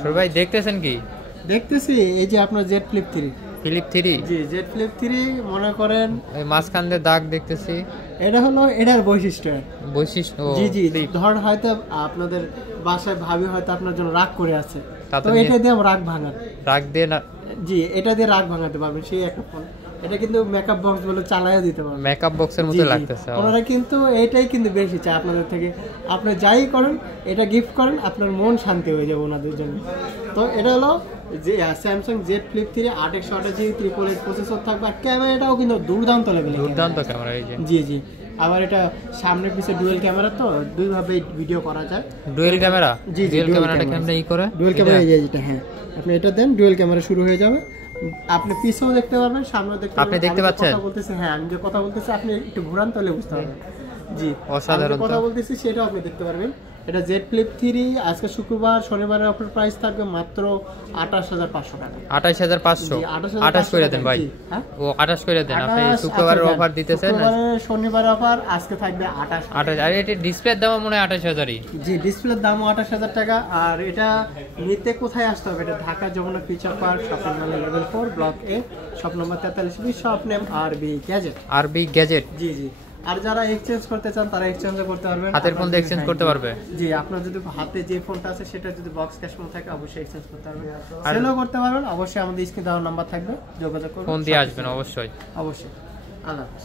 শুরু ভাই দেখতেছেন কি? দেখতেছি এই যে আপনার জেড ফ্লিপ 3। ফিলিপ 3? জি, জেড ফ্লিপ 3 মনে করেন এই মাঝখান দিয়ে দাগ দেখতেছি। এটা হলো এটার বৈশিষ্ট্য। জি জি, ধর হয়তো আপনাদের বাসায় ভাবি হয়তো আপনার জন্য রাগ করে আছে, তো এটা দিয়ে রাগ ভাঙান। রাগ দিয়ে না? জি, এটা দিয়ে রাগ ভাঙাতে পারবেন সেই একটা ফোন। এটা কিন্তু মেকআপ বক্স বলে চালায়া দিতে পারবেন। মেকআপ বক্সের মতো লাগতেছে। ওনারা কিন্তু এটাই কিন্তু বেশি চায় আপনাদের থেকে। আপনি যাই করেন এটা গিফট করেন, আপনার মন শান্তি হয়ে যাবে ওনাদের জন্য। তো এটা হলো যে স্যামসাং জেড ফ্লিপ 3 8128 888 প্রসেসর থাকবে, আর ক্যামেরাটাও কিন্তু দুর্দান্ত লেভেলের। দুর্দান্ত ক্যামেরা এই যে। জি জি, আবার এটা সামনে পিছে ডুয়াল ক্যামেরা, তো দুই ভাবে ভিডিও করা যায়। Dual camera? জি জি, ডুয়াল ক্যামেরাটা কেমনে ই করে? ডুয়াল ক্যামেরা এই যেটা, হ্যাঁ আপনি এটা দেন ডুয়াল ক্যামেরা শুরু হয়ে যাবে। আপনি পিছেও দেখতে পারবেন, সামনেও দেখতে পারবেন। আপনি দেখতে পাচ্ছেন? কথা বলতেছি, হ্যাঁ আমি যে কথা বলতেছি আপনি একটু ঘোরান তাহলে বুঝতে পারবেন। জি, অসাধারণ কথা বলতেছি সেটাও আপনি দেখতে পারবেন। এটা জেড ফ্লিপ 3 আজকে শুক্রবার, শনিবারের অফার প্রাইস থাকবে মাত্র 28500 টাকা। 28500? 28 করে দেন ভাই। ও 28 করে দেন। আপনি শুক্রবারের অফার দিতেছেন না? শনিবারের অফার আজকে থাকবে 28। আর এটা ডিসপ্লের দাম মনে হয় 28000ই। জি, ডিসপ্লের দাম 28000 টাকা। আর এটা নিতে কোথায় আসতে হবে? এটা Dhaka Jamuna future park, shopping mall level 4, block A, shop number 43, shop name R B gadget. R B gadget? জি জি। আর যারা এক্সচেঞ্জ করতে চান তারা এক্সচেঞ্জ করতে পারবেন। হাতের ফোন দিয়ে এক্সচেঞ্জ করতে পারবে? জি, আপনার যদি হাতে যে ফোনটা আছে সেটা যদি বক্স ক্যাশ মো থাকে অবশ্যই এক্সচেঞ্জ করতে পারবেন, সেলও করতে পারবেন। অবশ্যই আমাদের স্ক্রিনে দেওয়া নাম্বার থাকবে, যোগাযোগ করুন, ফোন দিয়ে আসবেন অবশ্যই। অবশ্যই। আল্লাহ হাফেজ।